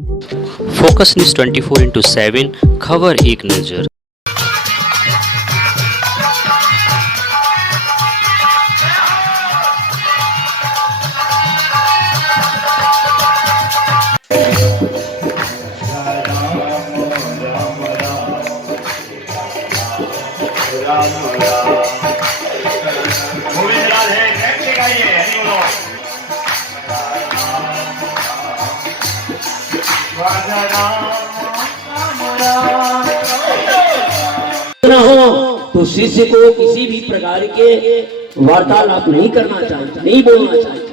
Focus news 24/7 खबर एक नज़र। ना हो तो शिष्य को किसी भी प्रकार के वार्तालाप नहीं करना चाहिए, नहीं बोलना चाहिए।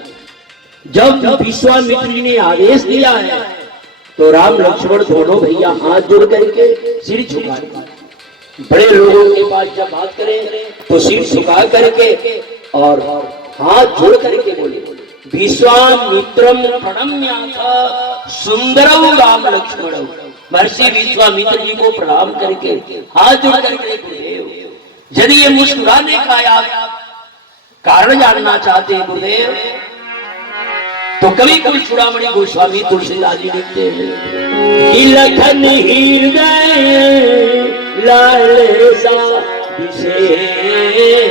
जब विश्वामित्र जी ने आदेश दिया है तो राम लक्ष्मण दोनों भैया हाथ जोड़ करके सिर झुका। बड़े लोगों के पास जब बात करें तो सिर झुका करके और हाथ जोड़ करके बोले, विश्वामित्रम प्रणम्याथ सुंदरम राम लक्ष्मण। महर्षि विश्वामित्र जी को प्रणाम करके हाथ जोड़ करके गुरुदेव, यदि ये मुस्कुराने का आप कारण जानना चाहते हैं गुरुदेव, तो कभी कभी चूड़ामणि गोस्वामी तुलसीदास जी लिखते हैं कि लखन हृदय लाल सा विशेष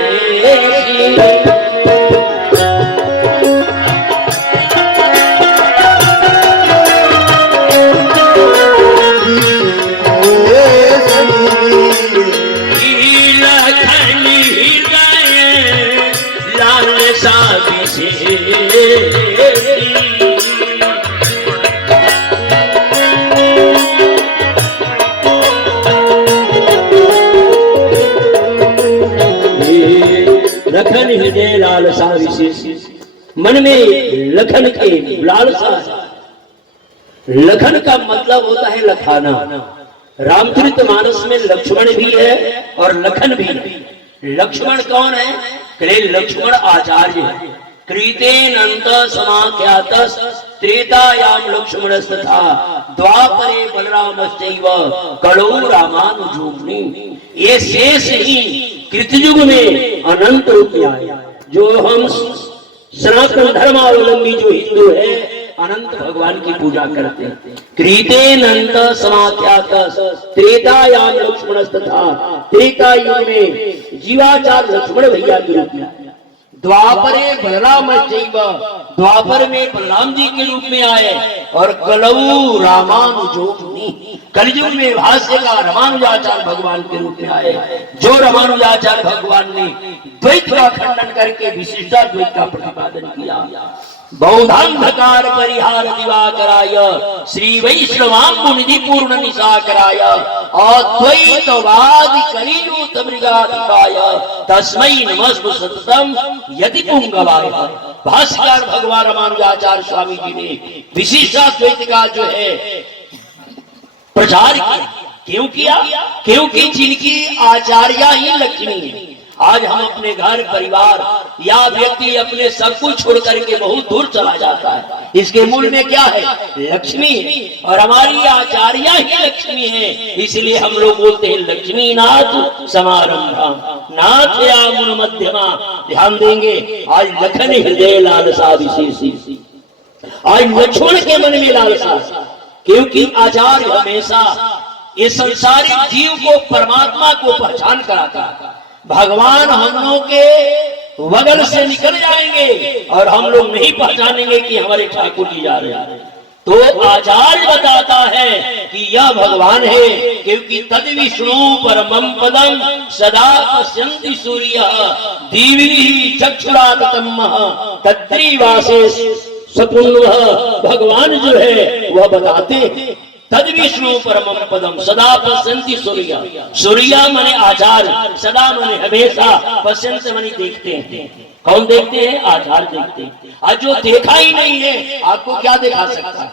लखन हृदय लालसा विशेष। मन में लखन के लालसा। लखन का मतलब होता है लखाना। रामचरितमानस में लक्ष्मण भी है और लखन भी है। लक्ष्मण कौन है? लक्ष्मण आचार्य है। कृतेनंत समाख्यात त्रेतायाम लक्ष्मणस्तथा द्वापरे बलरामश्चैव कलौ रामानुजोम्नि। ये शेष ही कृतयुग में अनंत रूप में आए। जो हम सनातन धर्मावलंबी जो हिंदू है अनंत भगवान की पूजा करते हैं। कृतेनंत समाख्यात त्रेतायाम लक्ष्मणस्तथा, त्रेता युग में जीवाचार लक्ष्मण भैया के रूप में, द्वापरे बलराम, द्वापर में बलराम जी के रूप में आए, और कलऊ रामानुजोम्नि, कलयुग में भाष्यकार रामानुजाचार्य भगवान के रूप में आए। जो रामानुजाचार्य भगवान ने द्वैत का खंडन करके विशिष्टाद्वैत का प्रतिपादन किया। बौद्धांधकार परिहार दिवाकराय श्री वैष्णवांबु निधि पूर्ण निशाकराय अद्वैतवाद कलियुत मृगाधिकाय तस्मै नमस्तु सततम यति पुंगवाय। भाष्यकार भगवान रामानुजाचार्य स्वामी जी ने विशिष्टाद्वैत का जो है प्रचार किया। क्यों किया? क्योंकि जिनकी आचार्य ही लक्ष्मी है। आज हम अपने घर परिवार या व्यक्ति अपने सब कुछ छोड़ करके बहुत दूर चला जाता है, इसके मूल में क्या है? लक्ष्मी है। और हमारी आचार्य ही लक्ष्मी है, इसलिए हम लोग बोलते हैं लक्ष्मी नाथ समारंभा नाथ या मुन मध्यमा। ध्यान देंगे, आज लखन हृदय लालसा विशेष। आज लक्ष्मण के मन में लालसा, क्योंकि आचार्य हमेशा इस संसारिक जीव को परमात्मा को पहचान कराता। भगवान हम लोग के बगल से निकल जाएंगे और हम लोग नहीं पहचानेंगे कि हमारे ठाकुर जी जा रहे हैं। तो आचार्य बताता है कि यह भगवान है, क्योंकि तद विष्णु परमं पदम सदा पश्यन्ति सूर्यः दीवि चक्षुराततम तत्रिवासे सपुन्वः। भगवान जो है वह बताते हैं तद विष्णु परमं पदम सदा पश्यन्ति सूर्य। सूर्य माने आचार्य, सदा माने हमेशा, पश्यन्ति माने देखते हैं। कौन देखते हैं? आचार्य देखते हैं। आज जो देखा ही नहीं है आपको क्या दिखा सकता है?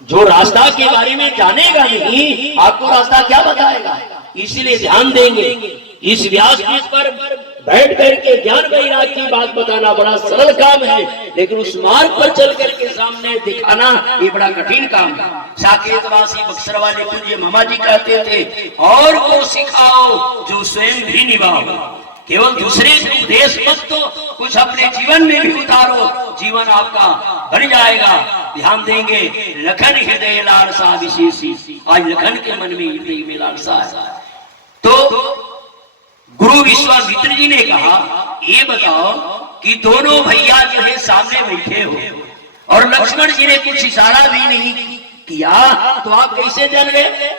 जो रास्ता के बारे में जानेगा नहीं आपको रास्ता क्या बताएगा? इसलिए ध्यान देंगे, इस व्यासपीठ पर बैठ करके ज्ञान वैराग्य की बात बताना बड़ा सरल काम है, लेकिन उस मार्ग पर चल करके सामने दिखाना ये बड़ा कठिन काम है। साकेतवासी बक्सर वाले पूज्य मामा जी कहते थे, और को सिखाओ जो स्वयं भी निभाओ। केवल दूसरे से उपदेश मत, तो कुछ अपने जीवन में भी उतारो, जीवन आपका बन जाएगा। ध्यान देंगे। लखन हृदय लालसा विशेषी, आज लखन के मन में हृदय में लालसा है। तो गुरु विश्वामित्र जी ने कहा, ये बताओ कि दोनों भैया जो है सामने बैठे हो और लक्ष्मण जी ने कुछ इशारा भी नहीं किया, तो आप कैसे जान गए?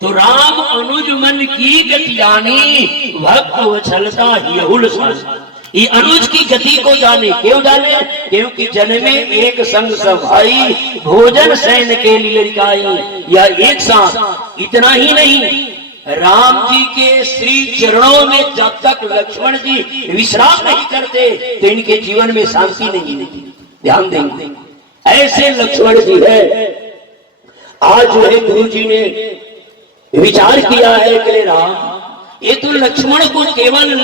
तो राम अनुज मन की गति जानी, भक्त वत्सलता यहुल सन। ये अनुज की गति को जाने, क्यों जाने? क्योंकि जन्मे एक संग सब भाई, भोजन सैन के लिए लिखाई, या एक साथ। इतना ही नहीं, राम जी के श्री चरणों में जब तक लक्ष्मण जी विश्राम नहीं करते तो इनके जीवन में शांति नहीं मिलती। ध्यान देंगे, ऐसे लक्ष्मण जी है। आज जो है गुरु जी ने विचार किया है कि राम, ये तो लक्ष्मण को केवल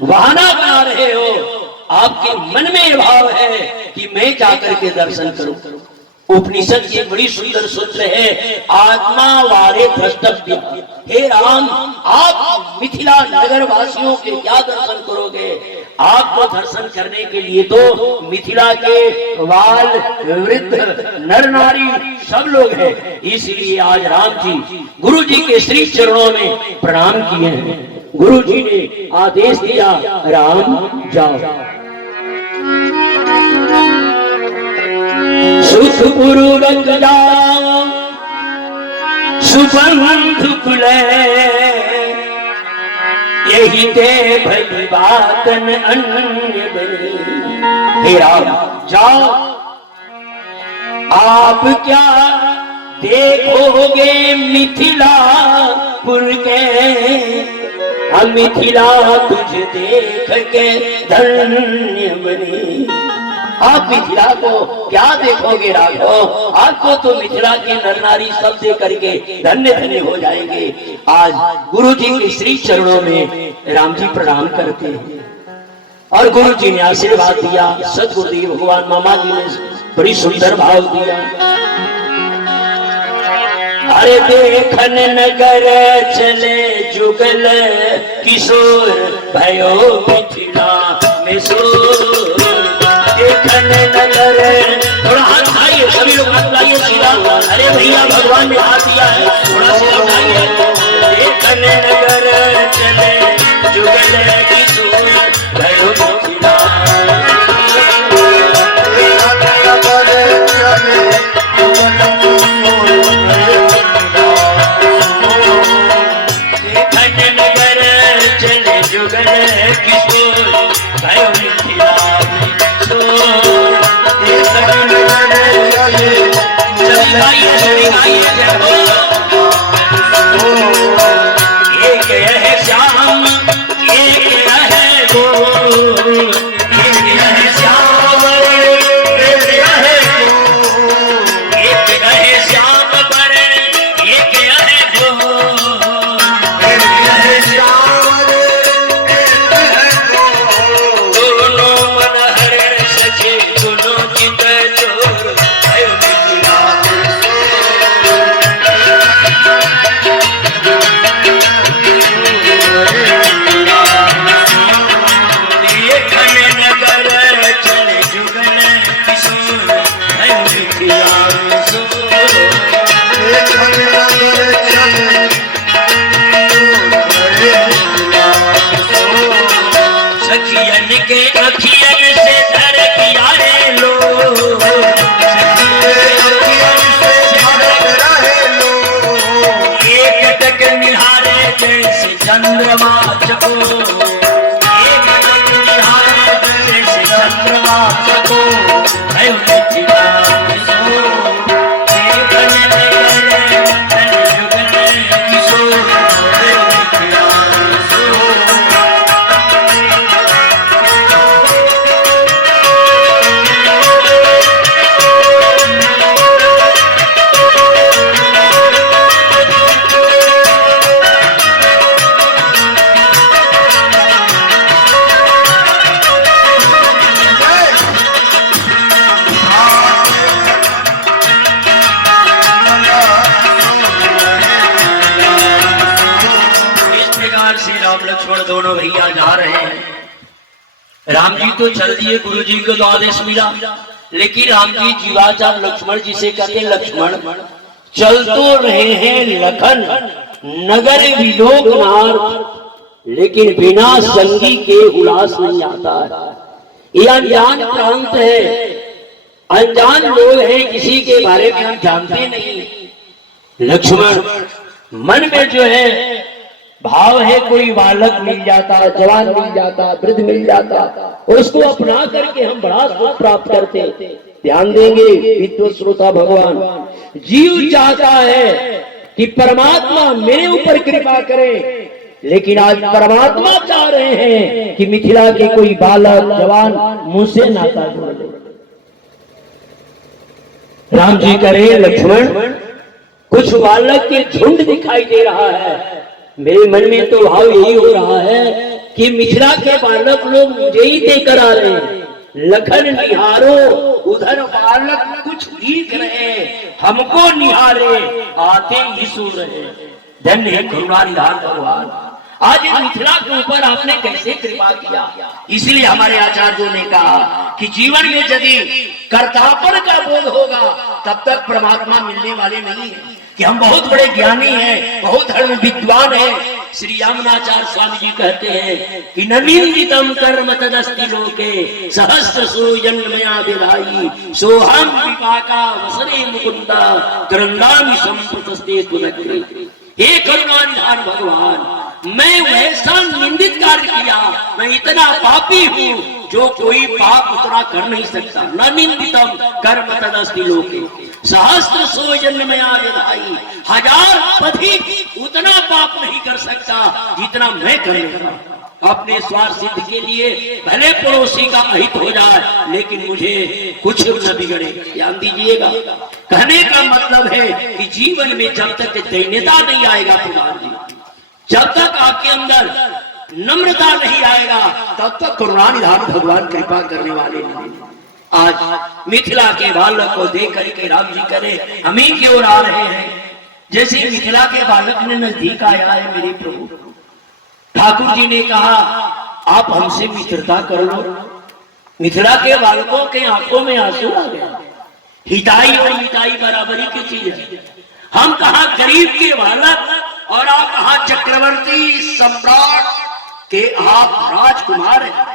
बहाना बना रहे हो, आपके मन में भाव है कि मैं जाकर के दर्शन करूं। उपनिषद की बड़ी सुंदर सूत्र है, आत्मा वारे द्रष्टव्य। हे राम, आप मिथिला नगर वासियों के क्या दर्शन करोगे? आपको दर्शन करने के लिए तो मिथिला के बाल वृद्ध नर नारी सब लोग हैं। इसलिए आज राम जी गुरु जी के श्री चरणों में प्रणाम किए हैं। गुरु जी ने आदेश दिया, राम जाओ। सुखपुरु रंग जाओ, सुबंधु कुले, यही ते भली बातन अन्य बने। हे राम जाओ, आप क्या देखोगे मिथिलापुर के, हम मिथिला तुझ देख के धन्य बने। आप मिथिला को क्या देखोगे राघव? आपको तो मिथिला के नर नारी सब देख करके धन्य धन्य हो जाएंगे। आज गुरु जी के श्री चरणों में राम जी प्रणाम करते हैं और गुरु जी ने आशीर्वाद दिया। सदगुरुदेव भगवान मामा जी ने बड़ी सुंदर भाव दिया। अरे देखन नगर चले जुगल, किशोर भयो मिथिला में सोर। देखन नगर, थोड़ा हाथ उठाइए सभी लोग, हाथ उठाइए सीधा। अरे भैया भगवान ने हाथ दिया है, थोड़ा सा उठाइए। देखन नगर चले जुगल, किशोर भयो मिथिला। एक है श्याम, एक है गोर, एक है श्याम, एक है गोर, एक है श्याम पर, एक है गोर, एक है श्याम, एक है गोर। दोनों मन हर सके, दोनों चित चोर, भयो मिथिला। सखियन के अखियन से धर किया रे लो, एक टक निहारे जैसे चंद्रमा चको, एक टक निहारे जैसे चंद्रमा चको, भयो मिथिला सो। देखन नगर चले जुगल, किशोर भयो मिथिला सो। दोनों भैया जा रहे हैं। राम जी तो चल दिए, गुरु जी को तो आदेश मिला, लेकिन राम जी जीवाचार लक्ष्मण जिसे कहते लक्ष्मण चल तो रहे हैं लखन नगर विलोक नार, लेकिन बिना संगी के उल्लास नहीं आता है। ये अनजान प्रांत है, अनजान लोग हैं, किसी के बारे में हम जानते नहीं। लक्ष्मण मन में जो है भाव है, कोई बालक मिल जाता, जवान मिल जाता, वृद्ध मिल जाता, और उसको अपना करके हम बड़ा सुख प्राप्त करते। ध्यान देंगे विद्वत श्रोता भगवान, जीव चाहता है कि परमात्मा मेरे ऊपर कृपा करे, लेकिन आज परमात्मा चाह रहे हैं कि मिथिला के कोई बालक जवान मुझसे नाता जोड़े। राम जी करे लक्ष्मण कुछ बालक के झुंड दिखाई दे रहा है, मेरे मन में तो भाव यही हो रहा है कि मिथिला के बालक लोग मुझे ही देकर आ रहे हैं। लखन निहारो उधर बालक कुछ दिख रहे, हमको निहारे आते ही सुन रहे। धन्य है करुणा निधान भगवान, आज इस मिथिला के ऊपर आपने कैसे कृपा किया। इसलिए हमारे आचार्यों ने कहा कि जीवन में यदि कर्तापन का बोध होगा तब तक परमात्मा मिलने वाले नहीं है। कि हम बहुत बड़े ज्ञानी हैं, बहुत धर्म विद्वान हैं। श्री यामुनाचार्य स्वामी जी कहते हैं कि ननिंदितम कर्म तदस्ति लोके सहस्र जन्मया विधाई सोहम विपाका वसरे मुकुंदा करंदामि संप्रतस्ते तुनक्रे। हे करुणानिधान भगवान, मैं वैसा निंदित कार्य किया, मैं इतना पापी हूँ जो कोई पाप उतना कर नहीं सकता। न निंदितम कर्म तदस्ति लोके सहस्र जन्मया विधाई, हजार अधिक उतना पाप नहीं कर सकता जितना मैं कर लेता। अपने स्वार्थ सिद्ध के लिए भले पड़ोसी का अहित हो जाए, लेकिन मुझे कुछ न बिगड़े। ध्यान दीजिएगा, कहने का मतलब है कि जीवन में जब तक दैन्यता नहीं आएगा प्रधान जी, जब तक आपके अंदर नम्रता नहीं आएगा तब तक करुणानिधान भगवान कृपा करने वाले नहीं। आज मिथिला के बालक को देख करके राम जी करे हम ही की ओर आ रहे हैं। जैसे मिथिला के बालक ने नजदीक आया है मेरे प्रभु, ठाकुर जी ने कहा आप हमसे मित्रता कर लो। मिथिला के बालकों के आंखों में आंसू आ गया। हिताई और मिताई बराबरी की चीज है। हम कहा गरीब के बालक और आप कहा चक्रवर्ती सम्राट के आप राजकुमार हैं।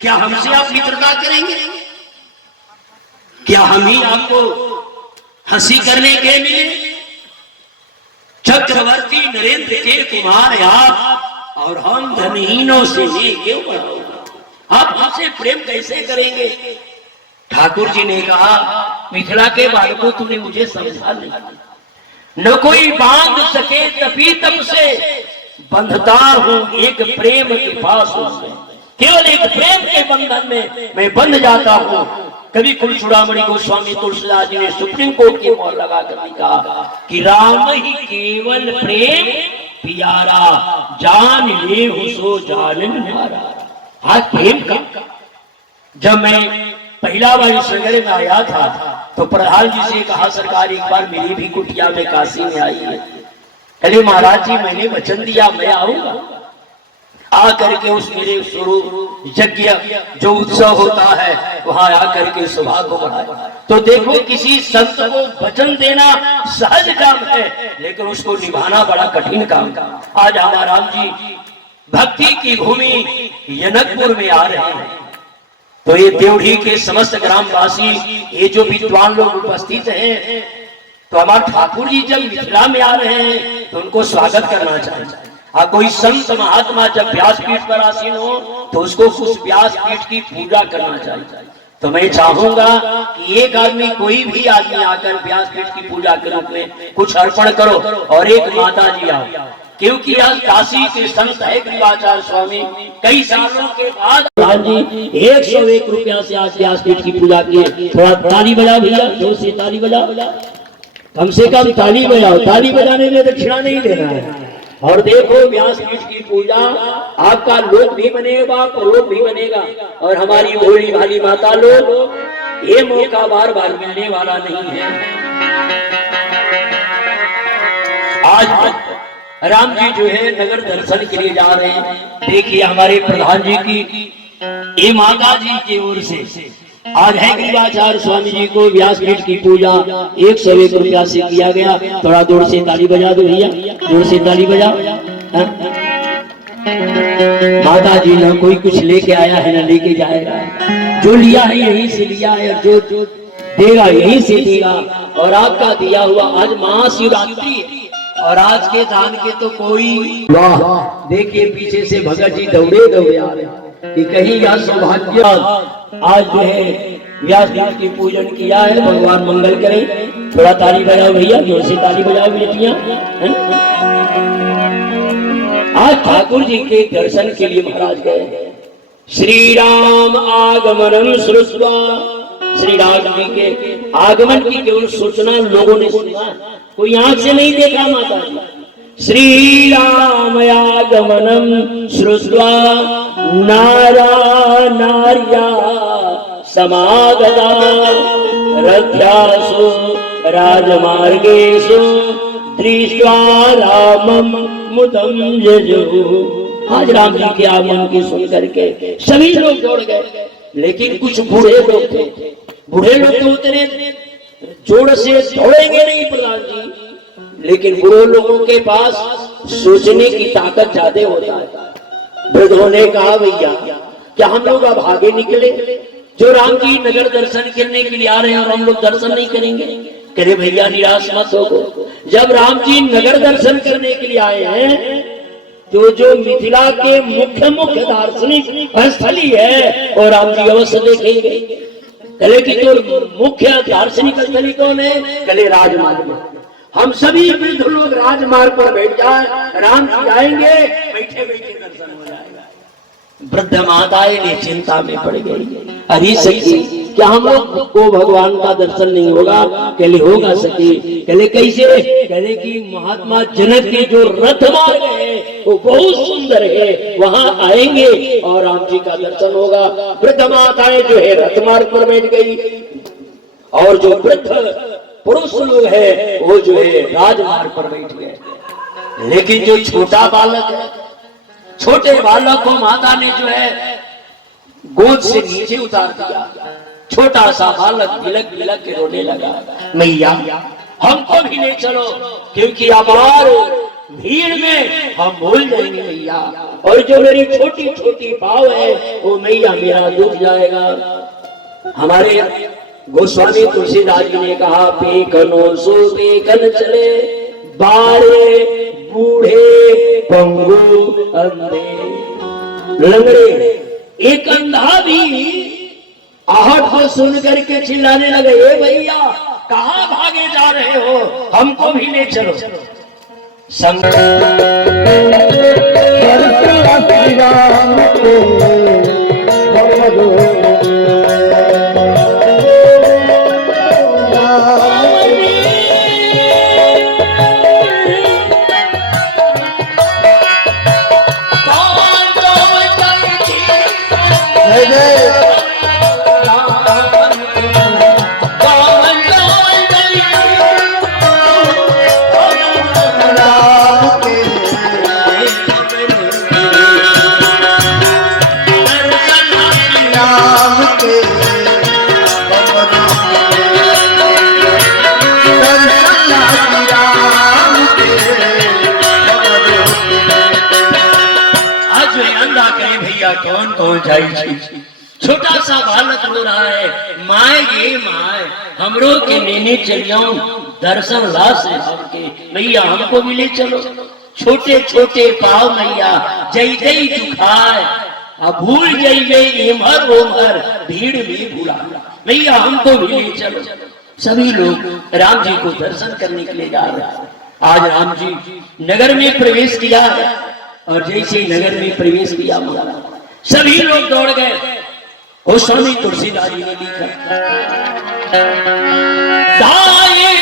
क्या हमसे आप मित्रता करेंगे? क्या हम ही आपको हंसी करने के मिले? चक्रवर्ती नरेंद्र के कुमार आप और हम धनहीनों से क्यों बढ़ाओगे? आप हमसे प्रेम कैसे करेंगे? ठाकुर जी ने कहा मिथिला के बालकों तुमने मुझे समझा नहीं, न कोई बांध सके तभी तब से बंधता हूं एक प्रेम के पास उसमें। केवल एक प्रेम के बंधन में मैं बंध जाता हूं। कभी कुल चूड़ामणि गोस्वामी तुलसीदास जी ने सुप्रीम कोर्ट की मोहर लगा कर कहा कि राम ही केवल प्रेम प्यारा, जान ले सो जानन हारा। आज प्रेम का जब मैं पहला बार इस नगर में आया था तो प्रधान जी से कहा सरकार एक बार मेरी भी कुटिया में काशी में आई है। अरे महाराज जी मैंने वचन दिया मैं आऊंगा। आकर के उस मेरे स्वरूप यज्ञ जो उत्सव होता है वहां आकर के सभा को बढ़ाया। तो देखो किसी संत को वचन देना सहज काम है, लेकिन उसको निभाना बड़ा कठिन काम। आज हमारा राम जी भक्ति की भूमि जनकपुर में आ रहे हैं, तो ये देवढ़ी के समस्त ग्रामवासी ये जो विद्वान लोग उपस्थित हैं, तो हमारे ठाकुर जी जब मिथिला में आ रहे हैं तो उनको स्वागत करना चाहिए। हाँ, कोई संत महात्मा जब व्यासपीठ पर आसीन हो तो उसको उस व्यासपीठ की पूजा करना चाहिए। तो मैं चाहूंगा कि एक आदमी कोई भी आदमी आकर व्यासपीठ की पूजा के रूप में कुछ अर्पण करो और एक माता जी आओ, क्योंकि आज काशी के संत है कृपाचार्य स्वामी कई सालों के बाद जी 101 रुपया से आज व्यासपीठ की पूजा किए। थोड़ा ताली बजा भैया, जोर से ताली बजा, कम से कम ताली बजाओ। ताली बजाने में दक्षिणा नहीं देना है। और देखो व्यासपीठ की पूजा आपका लोक भी बनेगा, परलोक भी बनेगा। और हमारी भोली भाली माता लोग ये मौका बार बार मिलने वाला नहीं है। आज राम जी जो है नगर दर्शन के लिए जा रहे हैं। देखिए हमारे प्रधान जी की ये माता जी की ओर से आज है ग्रीवाचार्य स्वामी जी को व्यासपीठ की पूजा 101 रुपया से किया गया। थोड़ा दूर से ताली बजा दो भैया, दूर से ताली बजा। माता जी ना कोई कुछ लेके आया है ना लेके जाएगा, जो लिया है यहीं से लिया है और जो देगा यहीं से देगा। और आपका दिया हुआ आज महाशिवरात्रि है और आज के दान के तो कोई वाह देखिए पीछे से भगत जी दौड़े दौड़े आ रहे कि कहीं या सौभाग्य आज जो है व्यास जी की पूजन किया है, भगवान मंगल करे। थोड़ा ताली बजाओ भैया, जोर से ताली बजाओ बेटियां। आज ठाकुर जी के दर्शन के लिए महाराज गए। श्री राम आगमनम श्रुत्वा, श्री राम जी के आगमन की केवल सूचना लोगों ने सुना, कोई आंख से नहीं देखा माता जी। श्री राम आगमनम श्रुत्वा नारा नार्या समागता रथ्यासु राजमार्गेषु दृष्ट्वा रामं मुदं यजु। आज राम जी के आगमन की सुन करके सभी लोग दौड़ गए, लेकिन कुछ बूढ़े लोग थे। बूढ़े लोग तो उतने जोर से दौड़ेंगे नहीं प्रधान जी, लेकिन बूढ़े लोगों के पास सोचने की ताकत ज्यादा होता है। वृद्धों ने कहा भैया क्या हम लोग अब आगे निकले, जो राम जी नगर दर्शन करने के लिए आ रहे हैं और हम लोग दर्शन नहीं करेंगे? करे भैया निराश मत हो, जब राम जी नगर दर्शन करने के लिए आए हैं तो जो मिथिला के मुख्य दार्शनिक स्थली है और राम जी अवश्य देखेंगे। कले की तो मुख्य दार्शनिक स्थली कौन है? कले राजमार्ग में। हम सभी वृद्ध लोग राजमार्ग पर बैठ जाए, राम जी आएंगे, बैठे बैठे दर्शन हो जाएगा। वृद्ध माताएं ने चिंता में पड़ गई, अरे सखी क्या हम लोग को भगवान का दर्शन नहीं होगा? कहले होगा सखी। कहले कैसे? कहले कि महात्मा जनक के जो रथ मार्ग है वो बहुत सुंदर है, वहां आएंगे और राम जी का दर्शन होगा। वृद्ध माताएं जो है रथ मार्ग पर बैठ गई और जो वृद्ध पुरुष लोग है वो जो है राजमार्ग पर बैठ गए। लेकिन जो छोटा बालक है, छोटे बालक को माता ने जो है गोद से नीचे उतार दिया। छोटा सा बालक बिलक बिलक के रोने लगा, मैया हमको भी ले चलो क्योंकि अपार भीड़ में हम भूल जाएंगे मैया, और जो मेरी छोटी छोटी पाँव है वो मैया मेरा डूब जाएगा। हमारे गोस्वामी तुलसीदास जी ने कहा पेकनो सो पेकन चले, बारे बूढ़े पंगु अंधे लंगड़े। एक अंधा भी आहट को सुन करके चिल्लाने लगे, ए भैया कहाँ भागे जा रहे हो, हमको भी ले चलो। संग कौन कौन जाई? छोटा सा बालक रो रहा है, माए ये माए हमरो के लेने चलियो दर्शन लाश के, मैया हमको भी ले चलो। छोटे छोटे पाव मैया जय जय दुखाए, अब भूल जाइए इमर ओमर भीड़ भी भूला, मैया हमको भी ले चलो। सभी लोग राम जी को दर्शन करने के लिए जा रहे हैं। आज राम जी नगर में प्रवेश किया है और जैसे नगर में प्रवेश किया सभी लोग दौड़ गए। गोस्वामी तुलसीदास जी ने लिखा धाये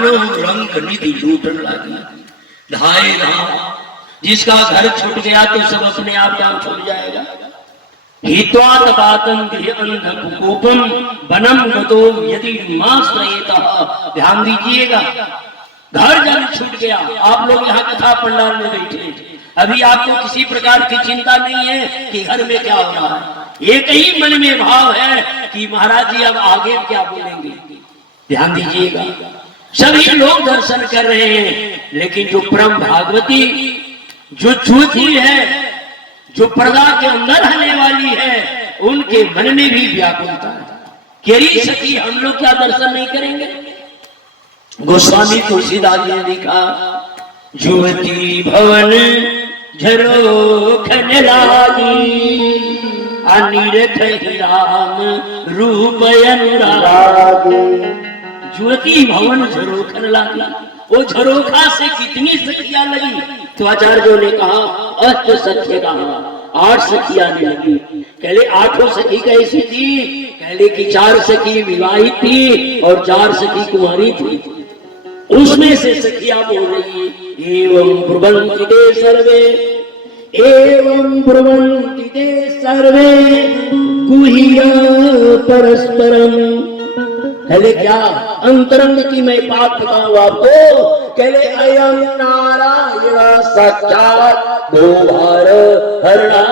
मानो रंग निधि लूटन लगी। धाय राम, जिसका घर छूट गया तो सब अपने आप काम छूट जाएगा। हित्वा तपातं गृहान्धकूपम वनम गतो यदि माश्रयेतः। ध्यान दीजिएगा, घर जब छूट गया, आप लोग यहाँ कथा पंडाल में बैठे, अभी आपको किसी प्रकार की चिंता नहीं है कि घर में क्या हो रहा है। एक ही मन में भाव है कि महाराज जी अब आगे क्या बोलेंगे। ध्यान दीजिएगा, सभी लोग दर्शन कर रहे हैं, लेकिन जो परम भागवती, जो ज्योति है, जो पर्दा के अंदर रहने वाली है, उनके मन में भी व्याकुलता है। केरी सखी, हम लोग क्या दर्शन नहीं करेंगे। गोस्वामी तुलसीदास ने लिखा, ज्योति भवन झरोखन लागी, अनिरखहि राम रूप अनुरागी। ज्योति भवन झरोखन लागी, वो झरोखा से कितनी सखियां लगी। तो आचार्यों ने कहा अष्ट सखी कहा, 8 सखियां लगी। कहले 8 सखी कैसी थी? कहले कि 4 सखी विवाहित थी और 4 सखी कुंवारी थी। उसमें से सखियां बोल रही, एवं ब्रुवन्ति ते सर्वे, एवं ब्रुवन्ति ते सर्वे गुह्य परस्परम। कहले क्या अंतरंग की मैं बात बताऊं आपको? कहले अयम नारायण साक्षात भूभार हरणा।